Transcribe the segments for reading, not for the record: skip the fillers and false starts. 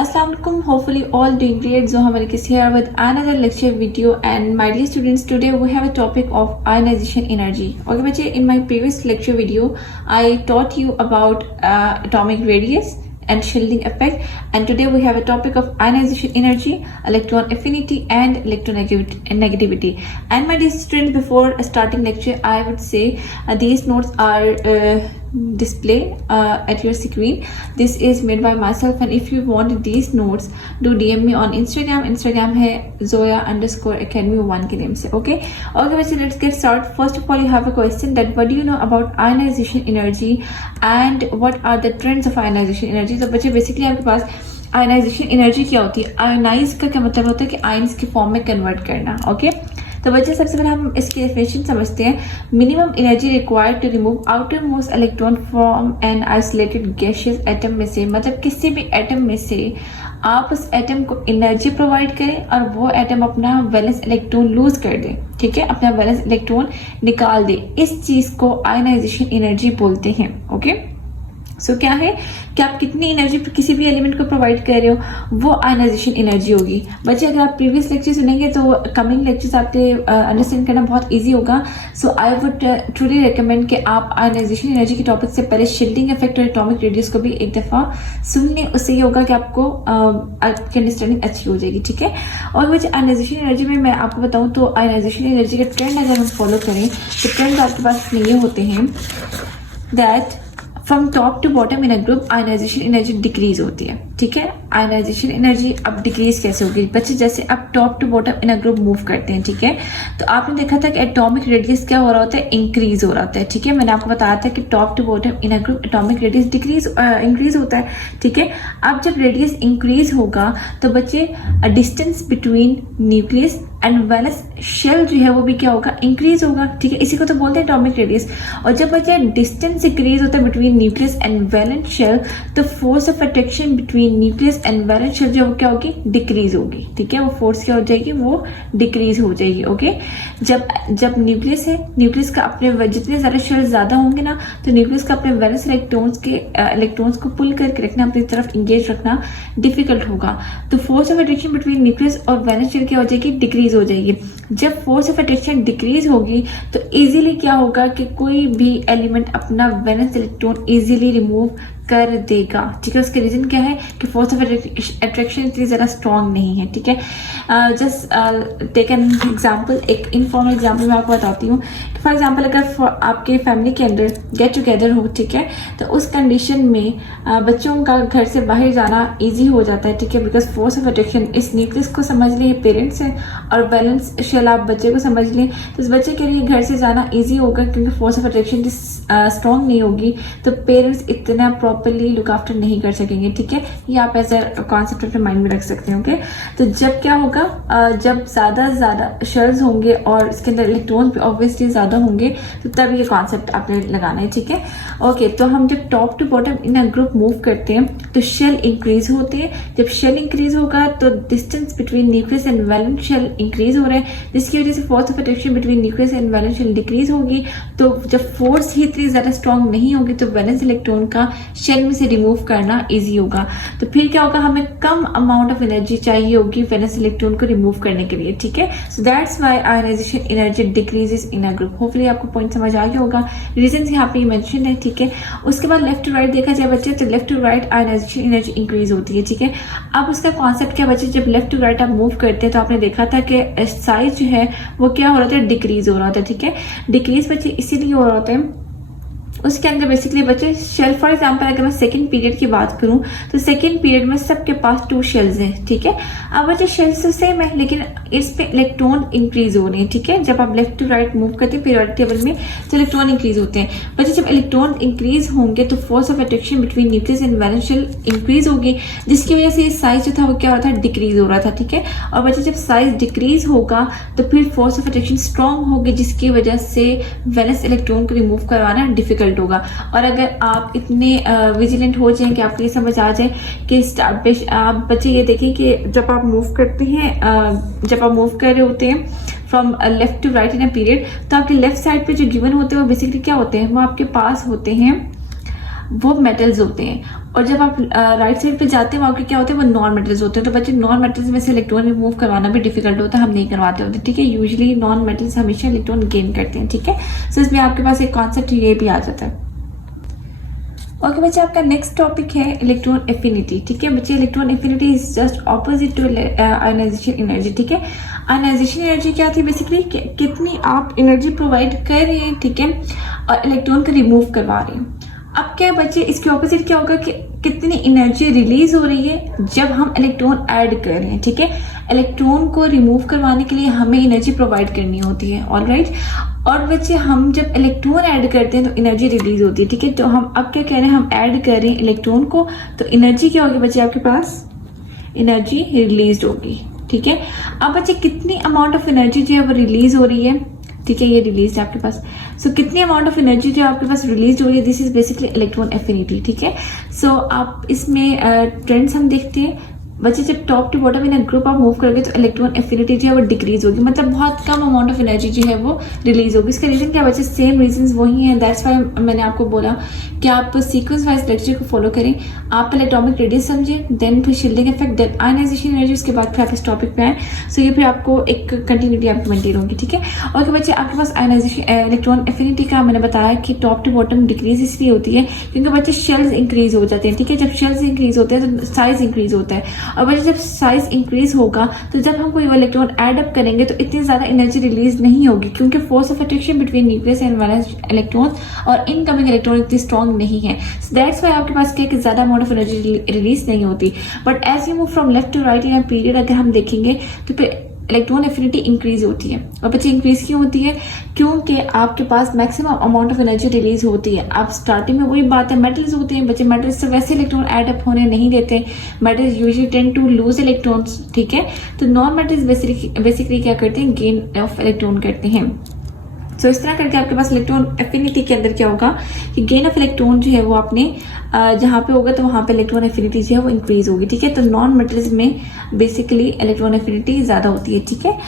Assalamu alaikum. Hopefully all doing great. Zoha Malik is here with another lecture video, and my dear students, today we have a topic of ionization energy. Okay, bache, in my previous lecture video, I taught you about atomic radius and shielding effect, and today we have a topic of ionization energy, electron affinity and electronegativity. And my dear students, before starting lecture, I would say these notes are display at your screen. This is made by myself, and if you want these notes, do DM me on Instagram है zoya_academy1 के name से. Okay, let's get started. First of all, you have a question that what do you know about ionization energy and what are the trends of ionization energy. तो बच्चे basically आपके पास ionization energy क्या होती है. Ionise का क्या मतलब होता है कि आयंस की फॉर्म में कन्वर्ट करना. ओके, तो बच्चे सबसे पहले हम इसकी डेफिनेशन समझते हैं. Minimum energy required to remove outermost electron from an isolated gaseous atom में से, मतलब किसी भी एटम में से आप उस एटम को एनर्जी प्रोवाइड करें और वो एटम अपना वैलेंस इलेक्ट्रॉन लूज कर दे. ठीक है, अपना वैलेंस इलेक्ट्रॉन निकाल दे. इस चीज को आयनाइजेशन एनर्जी बोलते हैं. ओके, सो क्या है कि आप कितनी एनर्जी किसी भी एलिमेंट को प्रोवाइड कर रहे हो, वो आयनाइजेशन एनर्जी होगी. बच्चे अगर आप प्रीवियस लेक्चर सुनेंगे तो कमिंग लेक्चर्स आपके अंडरस्टैंड करना बहुत इजी होगा. सो आई वुड ट्रूली रिकमेंड कि आप आयनाइजेशन एनर्जी के टॉपिक से पहले शील्डिंग इफेक्ट और एटॉमिक रेडियस को भी एक दफा सुन लें. उससे ये होगा कि आपको आपकी अंडरस्टैंडिंग अच्छी हो जाएगी. ठीक है, और वही आयनाइजेशन एनर्जी में मैं आपको बताऊं तो आयनाइजेशन एनर्जी के ट्रेंड अगर हम फॉलो करें तो ट्रेंड आपके पास ये होते हैं that from top to bottom in a group ionisation energy decrease होती है. ठीक है, आयनाइजेशन एनर्जी अब डिक्रीज कैसे होगी बच्चे, जैसे अब top to bottom in a group move करते हैं. ठीक है, तो आपने देखा था कि एटॉमिक रेडियस क्या हो रहा होता है, इंक्रीज हो रहा होता है. ठीक है, मैंने आपको बताया था कि top to bottom in a group atomic radius increase होता है. ठीक है, अब जब रेडियस इंक्रीज होगा तो बच्चे distance between nucleus and valence shell जो है वो भी क्या होगा, इंक्रीज होगा. ठीक है, इसी को तो बोलते हैं एटॉमिक रेडियस. और जब बच्चे डिस्टेंस इंक्रीज होता है between nucleus and valence shell, तो force of attraction between nucleus and valence shell जो क्या होगी, डिक्रीज होगी. ठीक है, वो फोर्स क्या हो जाएगी, वो डिक्रीज हो जाएगी. ओके, जब न्यूक्लियस है, न्यूक्लियस का अपने जितने सारे शेल ज्यादा होंगे ना, तो न्यूक्लियस का अपने वैलेंस इलेक्ट्रॉन्स को पुल करके रखना, अपनी तरफ इंगेज रखना डिफिकल्ट होगा. तो force of attraction between nucleus और वैलेंस शेल क्या हो जाएगी, डिक्रीज हो जाएगी. जब फोर्स ऑफ अट्रैक्शन डिक्रीज होगी तो इजीली क्या होगा कि कोई भी एलिमेंट अपना वैलेंस इलेक्ट्रॉन इजीली रिमूव कर देगा. ठीक है, उसके रीजन क्या है कि फोर्स ऑफ अट्रैक्शन इतनी ज्यादा स्ट्रॉन्ग नहीं है. ठीक है, जस्ट टेक एन एग्जांपल, एक इनफॉर्मल एग्जांपल मैं आपको बताती हूँ. फॉर एग्जांपल अगर आपके फैमिली के अंदर गेट टुगेदर हो, ठीक है, तो उस कंडीशन में बच्चों का घर से बाहर जाना इजी हो जाता है. ठीक है, बिकॉज फोर्स ऑफ अट्रैक्शन इस न्यूक्लियस को समझ लें पेरेंट्स हैं और बैलेंस शेल आप बच्चे को समझ लें, तो इस बच्चे के लिए घर से जाना इजी होगा क्योंकि फोर्स ऑफ अट्रैक्शन स्ट्रॉन्ग नहीं होगी तो पेरेंट्स इतना प्रॉपरली लुक आफ्टर नहीं कर सकेंगे. ठीक है, ये आप ऐसा कॉन्सेप्ट अपने माइंड में रख सकते हैं. ओके, तो जब क्या होगा, जब ज्यादा शेल्स होंगे और इसके अंदर इलेक्ट्रॉन भी ऑब्वियसली ज्यादा होंगे, तो तब ये कॉन्सेप्ट आपने लगाना है. ठीक है, ओके, तो हम जब top to bottom in a group move करते हैं तो शेल इंक्रीज होते हैं. जब शेल इंक्रीज होगा तो distance between nucleus and valence shell increase हो रहा है, जिसकी वजह से force of attraction between nucleus and valence shell decrease होगी. तो जब फोर्स ही इतनी ज्यादा स्ट्रॉन्ग नहीं होगी तो वैलेंस इलेक्ट्रॉन का शेल में से रिमूव करना इजी होगा. तो फिर क्या होगा, हमें कम अमाउंट ऑफ एनर्जी चाहिए होगी वैलेंस इलेक्ट्रॉन को रिमूव करने के लिए. ठीक है, so that's why ionisation energy decreases in a group. Hopefully आपको पॉइंट समझ आ गया होगा. रीजंस यहाँ पे मेंशन है. ठीक है, उसके बाद लेफ्ट टू राइट देखा जाए बच्चे, तो left to right ionisation energy increase होती है. ठीक है, अब उसका कॉन्सेप्ट क्या बच्चे, जब लेफ्ट टू राइट आप मूव करते हैं तो आपने देखा था कि साइज जो है वो क्या हो रहा था, डिक्रीज हो रहा था. ठीक है, डिक्रीज बच्चे इसीलिए हो रहा होता है, उसके अंदर बेसिकली बच्चे शेल, फॉर एग्जांपल अगर मैं सेकंड पीरियड की बात करूं तो सेकंड पीरियड में सबके पास 2 शेल्स हैं. ठीक है, अब बच्चे शेल्स तो सेम है लेकिन इस पे इलेक्ट्रॉन इंक्रीज हो रहे हैं. ठीक है, जब आप लेफ्ट टू राइट मूव करते हैं पीरियोडिक टेबल में तो इलेक्ट्रॉन इंक्रीज होते हैं. बच्चे जब इलेक्ट्रॉन इंक्रीज होंगे तो force of attraction between nucleus and valence shell increase होगी, जिसकी वजह से साइज जो था वो क्या हो रहा था, डिक्रीज हो रहा था. ठीक है, और बच्चे जब साइज डिक्रीज होगा तो फिर फोर्स ऑफ अट्रैक्शन स्ट्रॉन्ग होगी, जिसकी वजह से वैलेंस इलेक्ट्रॉन को रिमूव करवाना डिफिकल्ट होगा. और अगर आप इतने विजिलेंट हो जाएं कि आपको ये समझ आ जाए कि आप बच्चे ये देखें कि जब आप मूव करते हैं, जब आप मूव कर रहे होते हैं from left to right in a period, तो आपके लेफ्ट साइड पे जो गिवन होते हैं वो बेसिकली क्या होते हैं, वो आपके पास होते हैं वो मेटल्स होते हैं, और जब आप राइट साइड पे जाते हैं वहाँ के क्या होते हैं, वो नॉन मेटल्स होते हैं। तो बच्चे नॉन मेटल्स में से इलेक्ट्रॉन रिमूव करवाना भी डिफिकल्ट होता है, हम नहीं करवाते होते, ठीक है। यूजुअली नॉन मेटल्स हमेशा इलेक्ट्रॉन गेन करते हैं, ठीक है। सो इसमें आपके पास एक कॉन्सेप्ट ये भी आ जाता है। ओके बच्चे, आपका नेक्स्ट टॉपिक है इलेक्ट्रॉन एफिनिटी, ठीक है बच्चे। Electron affinity is just opposite to ionisation energy, ठीक है। आयनाइजेशन एनर्जी क्या थी बेसिकली, कितनी आप एनर्जी प्रोवाइड कर रहे हैं, ठीक है, और इलेक्ट्रॉन को रिमूव करवा रहे हैं। अब क्या बच्चे, इसके ऑपोजिट क्या होगा कि कितनी एनर्जी रिलीज हो रही है जब हम इलेक्ट्रॉन ऐड कर रहे हैं, ठीक है। इलेक्ट्रॉन को रिमूव करवाने के लिए हमें एनर्जी प्रोवाइड करनी होती है, ऑलराइट। और बच्चे हम जब इलेक्ट्रॉन ऐड करते हैं तो एनर्जी रिलीज होती है, ठीक है। तो हम अब क्या कह रहे हैं, हम ऐड कर रहे हैं इलेक्ट्रॉन को, तो एनर्जी क्या होगी बच्चे आपके पास, एनर्जी रिलीज होगी, ठीक है। अब बच्चे कितनी अमाउंट ऑफ एनर्जी जो है वो रिलीज हो रही है, ठीक है, ये रिलीज है आपके पास। सो कितनी अमाउंट ऑफ एनर्जी जो आपके पास रिलीज हो रही है, this is basically electron affinity, ठीक है। सो आप इसमें ट्रेंड्स हम देखते हैं बच्चे, जब top to bottom in a group आप मूव करोगे तो इलेक्ट्रॉन एफिनिटी जो है वो डिक्रीज होगी, मतलब बहुत कम अमाउंट ऑफ एनर्जी जो है वो रिलीज होगी। इसका रीजन क्या बच्चे, सेम रीजंस वही हैं, दैट्स व्हाई मैंने आपको बोला कि आप सीक्वेंस वाइज लेक्चर को फॉलो करें। आप पहले एटॉमिक रेडियस समझें, देन फिर shielding effect, then ionisation energy, उसके बाद फिर आप इस टॉपिक पे आए। सो ये फिर आपको एक कंटिन्यूटी आपकी मेंटेन होगी, ठीक है। और बच्चे आपके पास आयनाइजेशन इलेक्ट्रॉन एफिनिटी का मैंने बताया कि टॉप टू बॉटम डिक्रीज इसलिए होती है क्योंकि बच्चे शेल्स इंक्रीज हो जाते हैं, ठीक है। जब शेल्स इंक्रीज होते हैं तो साइज इंक्रीज होता है, और बच्चे जब साइज इंक्रीज होगा तो जब हम कोई इलेक्ट्रॉन ऐड अप करेंगे तो इतनी ज्यादा एनर्जी रिलीज नहीं होगी, क्योंकि force of attraction between nucleus and valence electron और इनकमिंग इलेक्ट्रॉन इतनी स्ट्रॉन्ग नहीं है। सो दैट्स व्हाई आपके पास क्या ज्यादा अमाउंट ऑफ एनर्जी रिलीज नहीं होती। But as you move from left to right in a period अगर हम देखेंगे तो फिर इलेक्ट्रॉन एफिनिटी इंक्रीज होती है। और बच्चे इंक्रीज क्यों होती है, क्योंकि आपके पास maximum amount of energy release होती है। आप स्टार्टिंग में वही बात है, मेटल्स होते हैं बच्चे, मेटल्स से वैसे इलेक्ट्रॉन ऐड अप होने नहीं देते, metals usually tend to lose electrons, ठीक है। तो नॉन मेटल्स बेसिकली क्या करते हैं, गेन ऑफ इलेक्ट्रॉन करते हैं। सो इस तरह करके आपके पास इलेक्ट्रॉन एफिनिटी के अंदर क्या होगा कि गेन ऑफ इलेक्ट्रॉन जो है वो आपने जहाँ पे होगा तो वहाँ पे इलेक्ट्रॉन एफिनिटी जो है वो इंक्रीज होगी, ठीक है। तो नॉन मेटल्स में बेसिकली इलेक्ट्रॉन एफिनिटी ज्यादा होती है, ठीक है।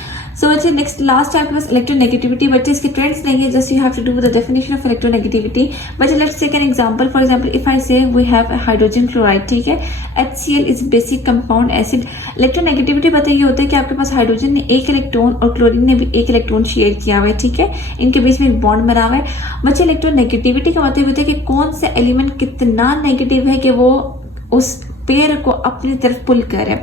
सो बच्चे नेक्स्ट लास्ट आपके पास इलेक्ट्रोनेगेटिविटी, बच्चे इसके ट्रेंड्स नहीं है, just you have to do the definition of electronegativity. बच्चे let's take an example, for example if I say we have hydrogen chloride, ठीक है, HCl is basic compound acid. Electronegativity बताइए होता है कि आपके पास हाइड्रोजन ने एक इलेक्ट्रॉन और क्लोरीन ने भी एक इलेक्ट्रॉन शेयर किया हुआ है, ठीक है, इनके बीच में एक बॉन्ड बना हुआ है। बच्चे इलेक्ट्रोनेगेटिविटी का मतलब होता है कि कौन सा एलिमेंट कितना नेगेटिव है कि वो उस पेयर को अपनी तरफ पुल करे।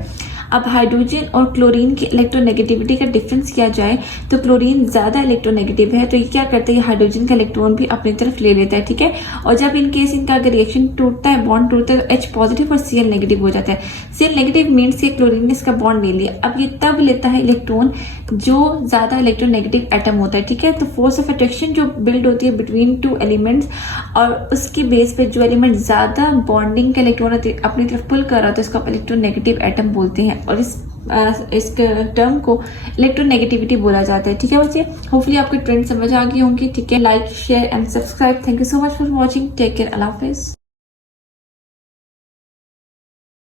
अब हाइड्रोजन और क्लोरीन की इलेक्ट्रोनेगेटिविटी का डिफरेंस किया जाए तो क्लोरीन ज्यादा इलेक्ट्रोनेगेटिव है, तो ये क्या करते हैं, हाइड्रोजन का इलेक्ट्रॉन भी अपनी तरफ ले लेता है, ठीक है। और जब इन केस इनका अगर रिएक्शन टूटता है, बॉन्ड टूटता है, तो H पॉजिटिव और Cl नेगेटिव हो जाता है। Cl नेगेटिव मीन्स कि क्लोरीन ने इसका बॉन्ड ले लिया। अब ये तब लेता है इलेक्ट्रॉन जो ज्यादा इलेक्ट्रोनेगेटिव एटम होता है, ठीक है। तो फोर्स ऑफ अट्रैक्शन जो बिल्ड होती है बिटवीन टू एलिमेंट्स, और उसके बेस पे जो एलिमेंट ज्यादा बॉन्डिंग का इलेक्ट्रॉन अपनी तरफ पुल कर रहा होता है उसको इलेक्ट्रोनेगेटिव एटम बोलते हैं, और इस टर्म को इलेक्ट्रोनेगेटिविटी बोला जाता है, ठीक है बच्चे। होपफुली आपको ट्रेंड समझ आ गई होंगी, ठीक है। Like share and subscribe. Thank you so much for watching, take care, अल्लाह हाफिज।